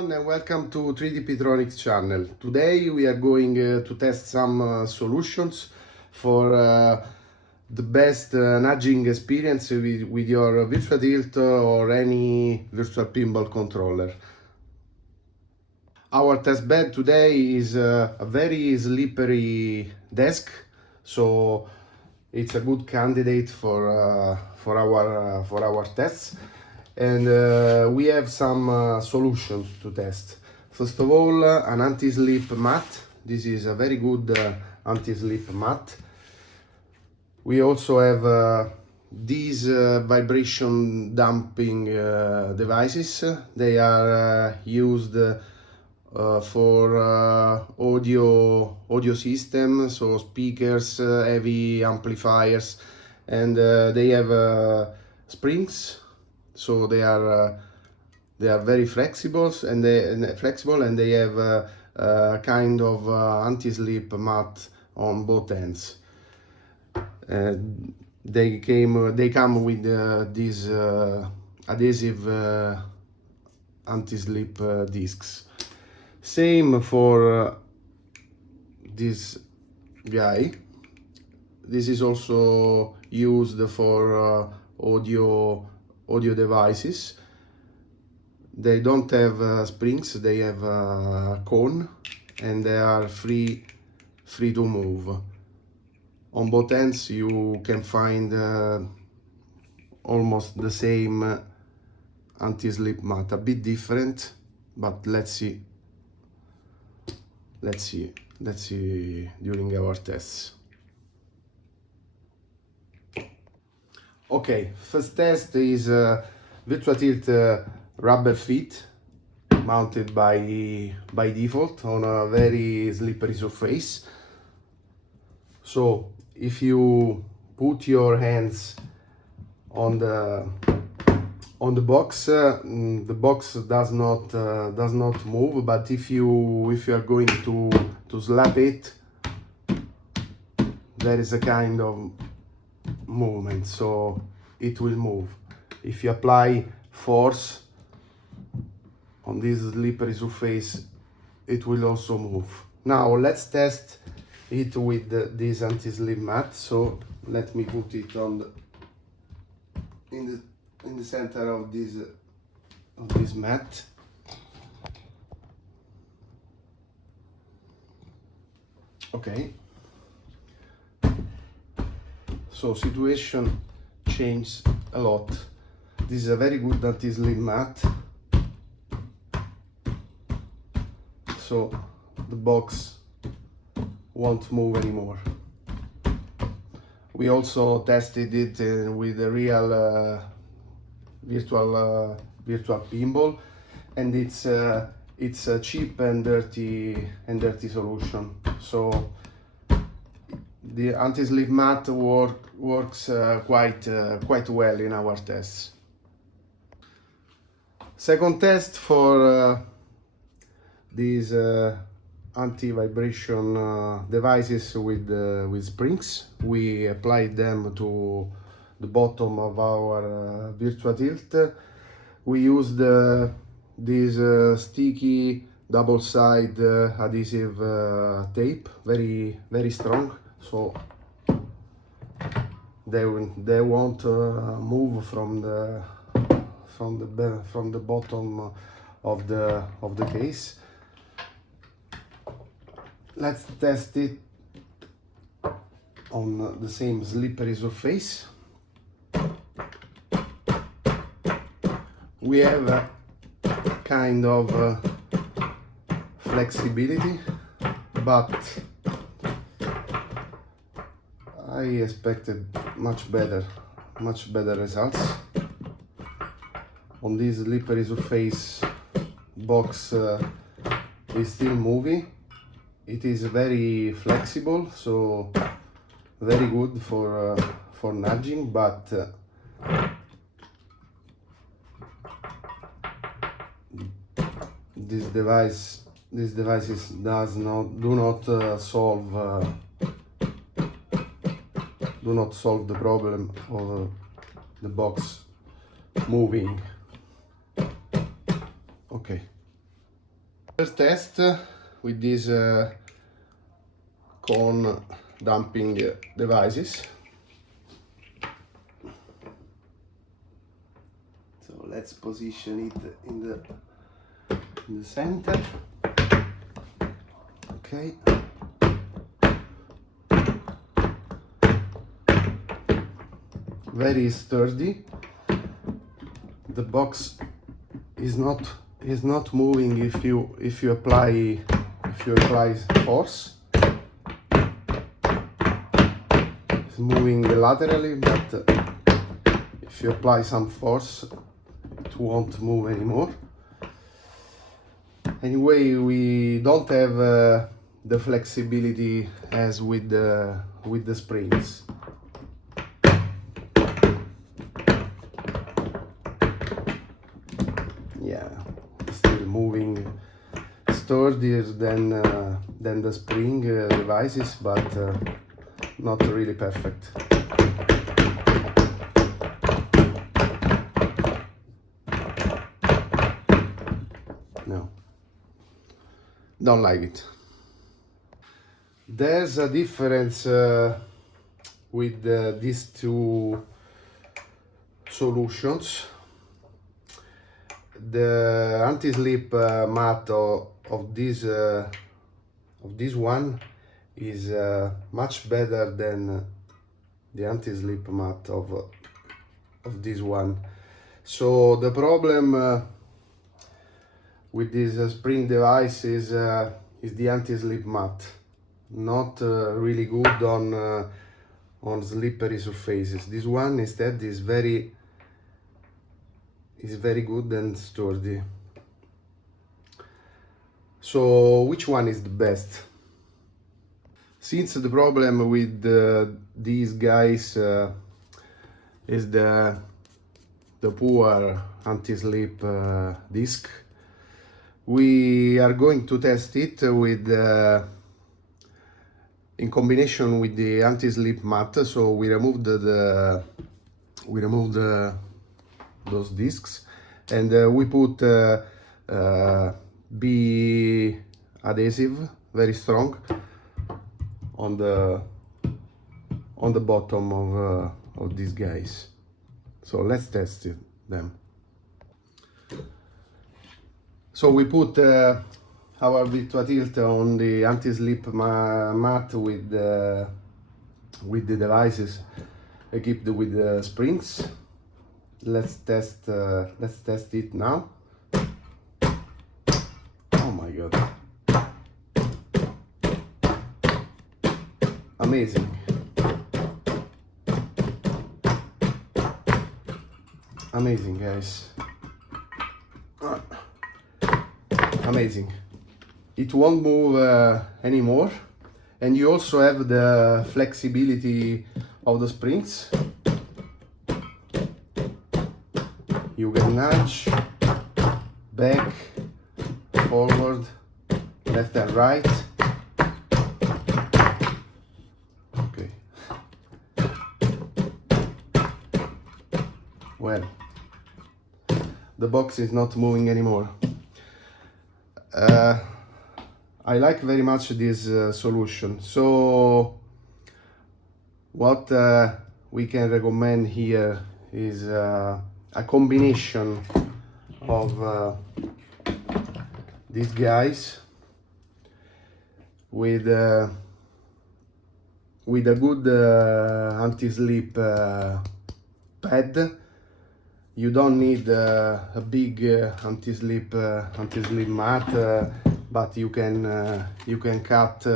everyone and welcome to 3D Pitronics channel. Today we are going to test some solutions for the best nudging experience with your VirtuaTilt or any Virtual Pinball controller. Our test bed today is a very slippery desk, so it's a good candidate for our tests. And we have some solutions to test. First of all, an anti-slip mat. This is a very good anti-slip mat. We also have these vibration damping devices. They are used for audio system, so speakers, heavy amplifiers, and they have springs. So they are very flexible and they have a kind of anti-slip mat on both ends. They come with these adhesive anti-slip discs. Same for this guy. This is also used for audio devices. They don't have springs, they have a cone, and they are free to move. On both ends you can find almost the same anti-slip mat, a bit different, but let's see during our tests. Okay, first test is VirtuaTilt rubber feet mounted by default on a very slippery surface. So if you put your hands on the box, the box does not move. But if you are going to slap it, there is a kind of movement, so it will move. If you apply force on this slippery surface, it will also move. Now let's test it with this anti-slip mat. So let me put it in the center of this mat. Okay. So situation changed a lot. This is a very good anti-slip mat. So the box won't move anymore. We also tested it with a real virtual pinball, and it's a cheap and dirty solution. So the anti-slip mat works quite well in our tests. Second test for these anti-vibration devices with springs. We applied them to the bottom of our VirtuaTilt. We used this sticky double-side adhesive tape, very strong, so they won't move from the bottom of the case. Let's test it on the same slippery surface. We have a kind of flexibility, but I expected much better results. On this slippery surface, box is still moving. It is very flexible, so very good for nudging, but these devices do not solve the problem of the box moving. Okay. First test with these cone dumping devices. So let's position it in the center. Okay. Very sturdy. The box is not moving if you apply force. It's moving laterally, but if you apply some force, it won't move anymore. Anyway, we don't have the flexibility as with the springs. Yeah, still moving sturdier than the spring devices, but not really perfect. No, don't like it. There's a difference with these two solutions. The anti-slip mat of this one is much better than the anti-slip mat of this one. So the problem with this spring device is the anti-slip mat, not really good on slippery surfaces. This one instead is very good and sturdy. So which one is the best? Since the problem with these guys is the poor anti-slip disc, we are going to test it with in combination with the anti-slip mat. So we removed those discs, and we put B adhesive, very strong, on the bottom of these guys. So let's test them. So we put our VirtuaTilt on the anti-slip mat with the devices equipped with the springs. Let's test it now. Oh my god. Amazing. Amazing, guys. Amazing. It won't move anymore, and you also have the flexibility of the springs. You can nudge back, forward, left and right. Okay. Well, the box is not moving anymore. I like very much this solution. So what we can recommend here is a combination of these guys with a good anti-slip pad. You don't need a big anti-slip mat, but you can cut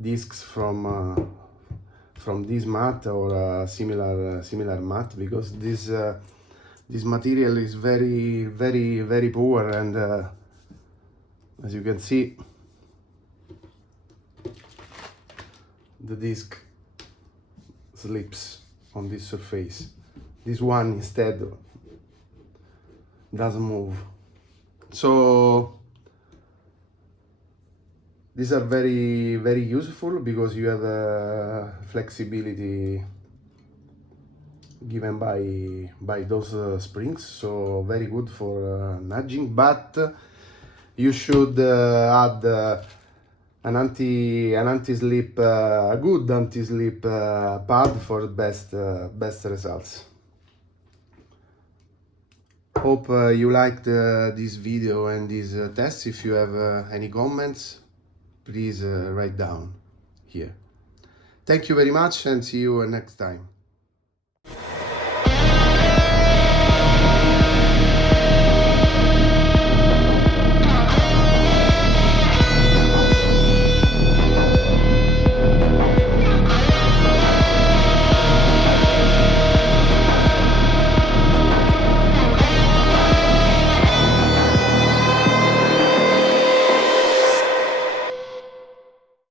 discs from this mat or a similar mat, because this material is very poor, and as you can see, the disc slips on this surface. This one instead doesn't move. So these are very useful because you have flexibility given by those springs. So very good for nudging, but you should add an anti-slip, a good anti-slip pad for best results. Hope you liked this video and this test. If you have any comments, please write down here. Thank you very much and see you next time.